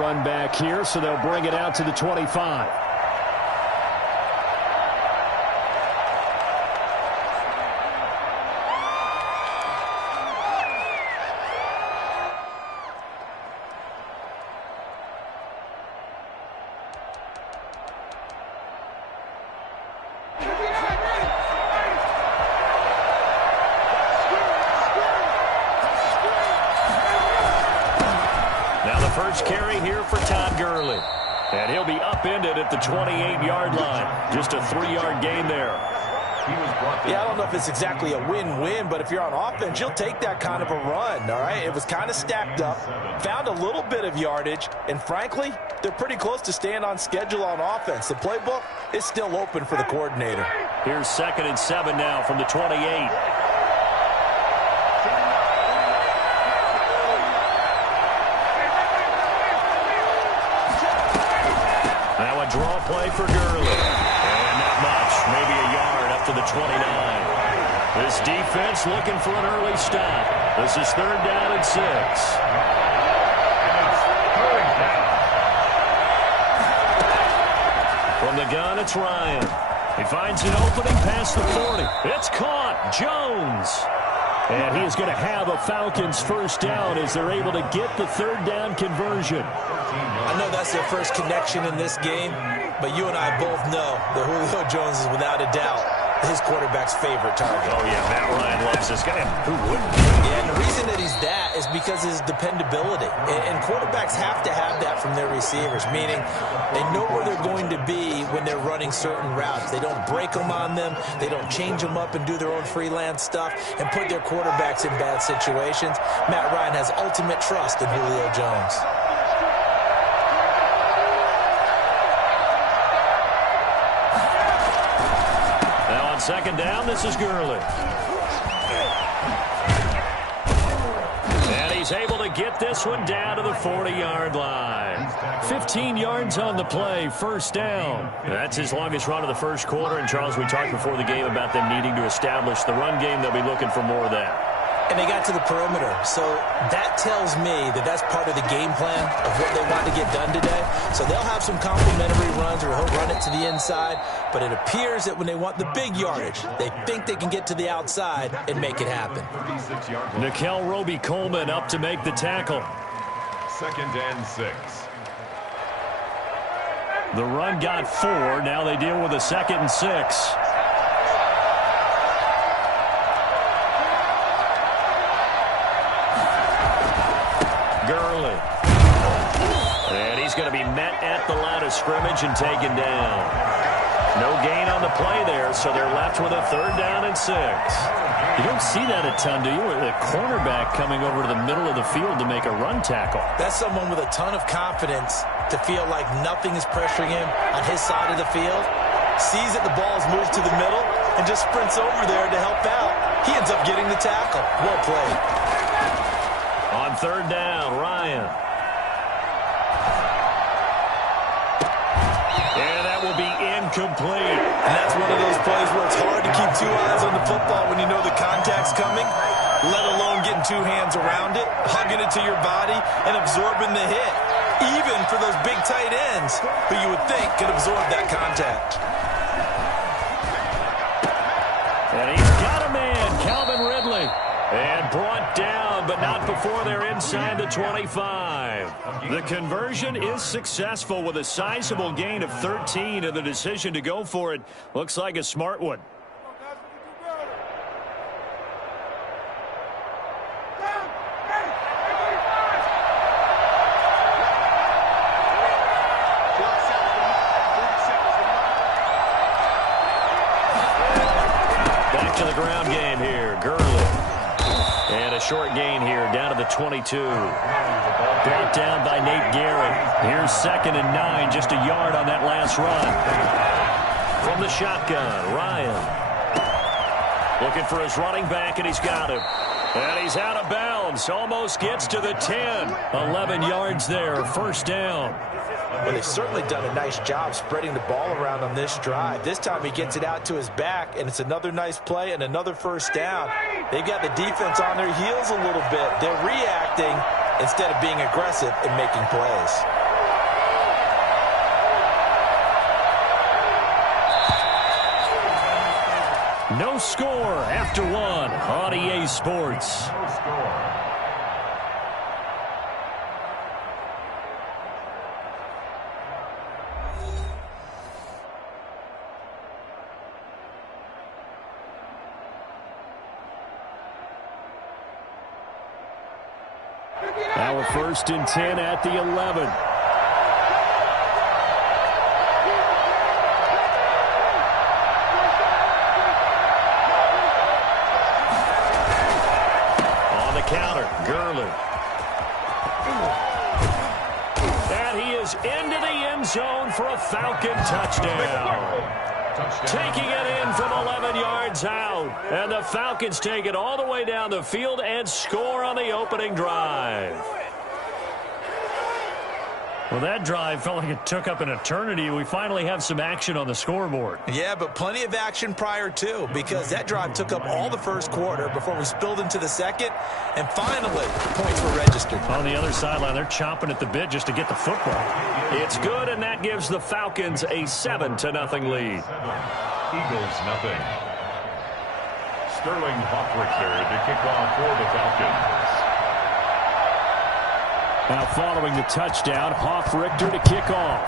run back here, so they'll bring it out to the 25. First carry here for Todd Gurley. And he'll be upended at the 28-yard line. Just a 3-yard gain there. Yeah, I don't know if it's exactly a win-win, but if you're on offense, you'll take that kind of a run, all right? It was kind of stacked up, found a little bit of yardage, and frankly, they're pretty close to staying on schedule on offense. The playbook is still open for the coordinator. Here's 2nd and 7 now from the 28. Draw play for Gurley. And not much. Maybe a yard up to the 29. This defense looking for an early stop. This is 3rd down and 6. From the gun, it's Ryan. He finds an opening past the 40. It's caught. Jones. And he is going to have a Falcons first down as they're able to get the 3rd down conversion. I know that's their first connection in this game, but you and I both know that Julio Jones is without a doubt his quarterback's favorite target. Oh, yeah, Matt Ryan loves this guy. Who wouldn't? Yeah, and the reason that he's that is because of his dependability. And quarterbacks have to have that from their receivers, meaning they know where they're going to be when they're running certain routes. They don't break them on them. They don't change them up and do their own freelance stuff and put their quarterbacks in bad situations. Matt Ryan has ultimate trust in Julio Jones. Second down, this is Gurley. And he's able to get this one down to the 40-yard line. 15 yards on the play, first down. That's his longest run of the first quarter. And, Charles, we talked before the game about them needing to establish the run game. They'll be looking for more of that. And they got to the perimeter. So that tells me that that's part of the game plan of what they want to get done today. So they'll have some complimentary runs where he'll run it to the inside. But it appears that when they want the big yardage, they think they can get to the outside and make it happen. Nickel Roby-Coleman up to make the tackle. 2nd and 6. The run got 4. Now they deal with a 2nd and 6. Gurley. And he's going to be met at the line of scrimmage and taken down. No gain on the play there, so they're left with a 3rd down and 6. You don't see that a ton, do you? A cornerback coming over to the middle of the field to make a run tackle. That's someone with a ton of confidence to feel like nothing is pressuring him on his side of the field. Sees that the ball is moved to the middle and just sprints over there to help out. He ends up getting the tackle. Well played. On 3rd down, Ryan. And that will be incomplete. And that's one of those plays where it's hard to keep 2 eyes on the football when you know the contact's coming, let alone getting 2 hands around it, hugging it to your body, and absorbing the hit, even for those big tight ends who you would think could absorb that contact. And he's got a man, Calvin Ridley. And brought down, but not before they're inside the 25. The conversion is successful with a sizable gain of 13, and the decision to go for it looks like a smart one. Back to the ground game here. Gurley. And a short gain here down to the 22. Brought down by Nate Gary. Here's 2nd and 9, just a yard on that last run. From the shotgun, Ryan. Looking for his running back, and he's got him. And he's out of bounds. Almost gets to the 10. 11 yards there, first down. Well, they've certainly done a nice job spreading the ball around on this drive. This time he gets it out to his back, and it's another nice play and another first down. They've got the defense on their heels a little bit. They're reacting instead of being aggressive and making plays. No score after one on EA Sports. No score. Now a 1st and 10 at the 11. On the counter, Gurley. And he is into the end zone for a Falcon touchdown. Taking it in from 11 yards out. And the Falcons take it all the way down the field and score on the opening drive. Well, that drive felt like it took up an eternity. We finally have some action on the scoreboard. Yeah, but plenty of action prior to, because that drive took up all the first quarter before we spilled into the second, and finally, points were registered. On the other sideline, they're chomping at the bit just to get the football. It's good, and that gives the Falcons a 7-0 lead. Eagles nothing. Sterling Hoffrichter to kick off for the Falcons. Now following the touchdown, Hoffrichter to kick off.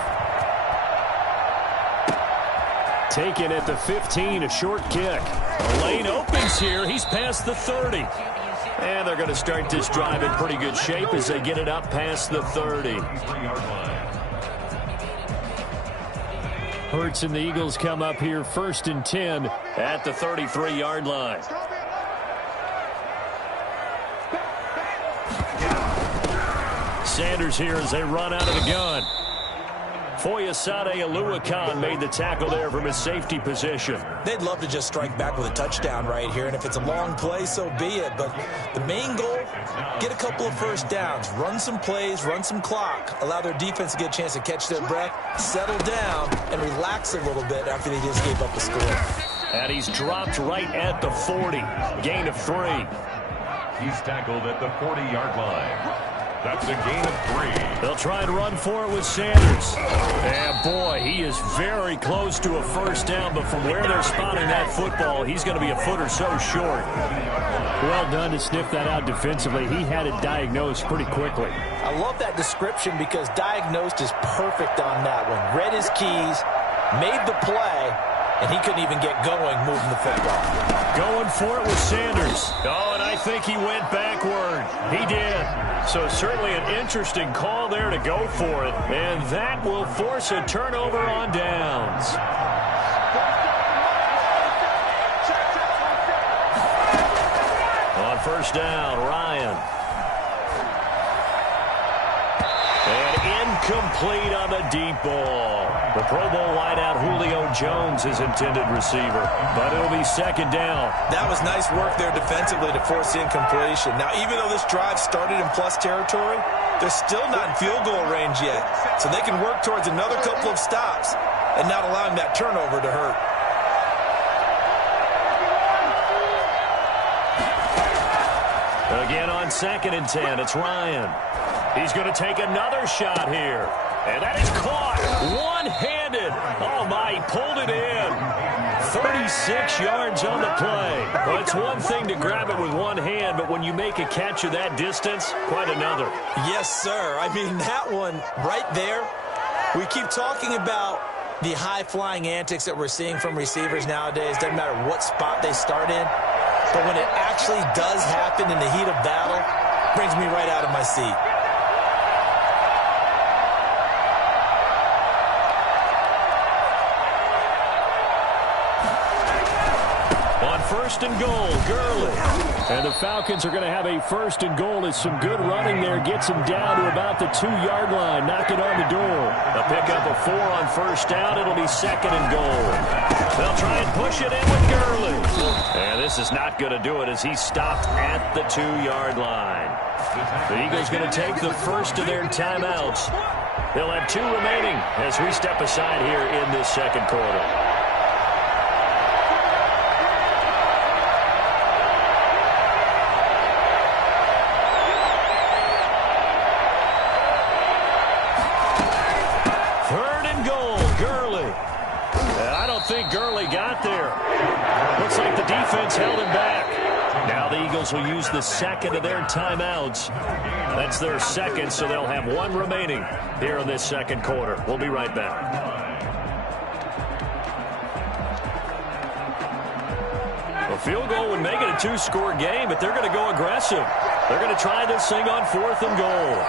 Taken at the 15, a short kick. The lane opens here. He's past the 30. And they're going to start this drive in pretty good shape as they get it up past the 30. Hurts and the Eagles come up here 1st and 10 at the 33-yard line. Sanders here as they run out of the gun. Foyesade Oluwakan made the tackle there from his safety position. They'd love to just strike back with a touchdown right here, and if it's a long play, so be it. But the main goal, get a couple of first downs, run some plays, run some clock, allow their defense to get a chance to catch their breath, settle down, and relax a little bit after they just gave up the score. And he's dropped right at the 40. Gain of 3. He's tackled at the 40-yard line. That's a gain of 3. They'll try and run for it with Sanders. And boy, he is very close to a first down, but from where they're spotting that football, he's going to be a foot or so short. Well done to sniff that out defensively. He had it diagnosed pretty quickly. I love that description because diagnosed is perfect on that one. Read his keys, made the play, and he couldn't even get going moving the football. Going for it with Sanders. Oh, and I think he went backward. He did. So certainly an interesting call there to go for it. And that will force a turnover on downs. On 1st down, Ryan. And incomplete on the deep ball. The Pro Bowl wideout Julio Jones is intended receiver, but it'll be 2nd down. That was nice work there defensively to force the incompletion. Now, even though this drive started in plus territory, they're still not in field goal range yet, so they can work towards another couple of stops and not allowing that turnover to hurt. Again on 2nd and 10, it's Ryan. He's going to take another shot here. And that is caught one-handed. Oh, my, he pulled it in. 36 yards on the play. Well, it's one thing to grab it with one hand, but when you make a catch of that distance, quite another. Yes, sir. I mean, that one right there, we keep talking about the high-flying antics that we're seeing from receivers nowadays. Doesn't matter what spot they start in. But when it actually does happen in the heat of battle, it brings me right out of my seat. On 1st and goal, Gurley. And the Falcons are going to have a 1st and goal as some good running there gets them down to about the 2-yard line, knocking on the door. A pickup of 4 on 1st down. It'll be 2nd and goal. They'll try and push it in with Gurley. And this is not going to do it as he's stopped at the 2-yard line. The Eagles going to take the first of their timeouts. They'll have 2 remaining as we step aside here in this 2nd quarter. And I don't think Gurley got there. Looks like the defense held him back. Now the Eagles will use the second of their timeouts. That's their second, so they'll have one remaining here in this second quarter. We'll be right back. A field goal would make it a two-score game, but they're going to go aggressive. They're going to try this thing on 4th and goal.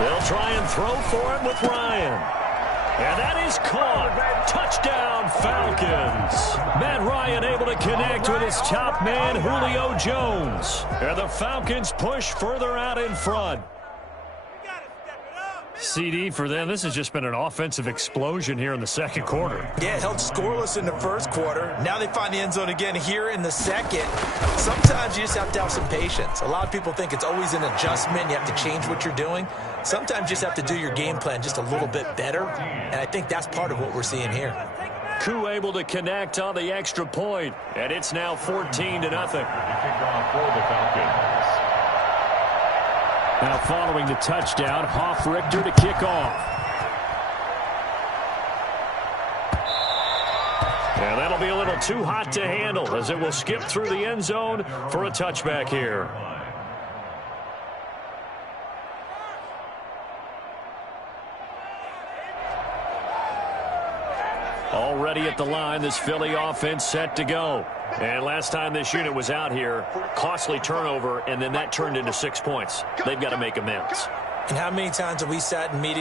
They'll try and throw for it with Ryan. And that is caught. Touchdown, Falcons. Matt Ryan able to connect with his top man, Julio Jones. And the Falcons push further out in front. CD for them, this has just been an offensive explosion here in the second quarter. Yeah, it held scoreless in the first quarter. Now they find the end zone again here in the second. Sometimes you just have to have some patience. A lot of people think it's always an adjustment. You have to change what you're doing. Sometimes you just have to do your game plan just a little bit better, and I think that's part of what we're seeing here. Koo able to connect on the extra point, and it's now 14-0. Kickoff for the Falcons. Now following the touchdown, Hoff-Richter to kick off. And that'll be a little too hot to handle as it will skip through the end zone for a touchback here. Already at the line, this Philly offense set to go. And last time this unit was out here, costly turnover, and then that turned into 6 points. They've got to make amends. And how many times have we sat in meetings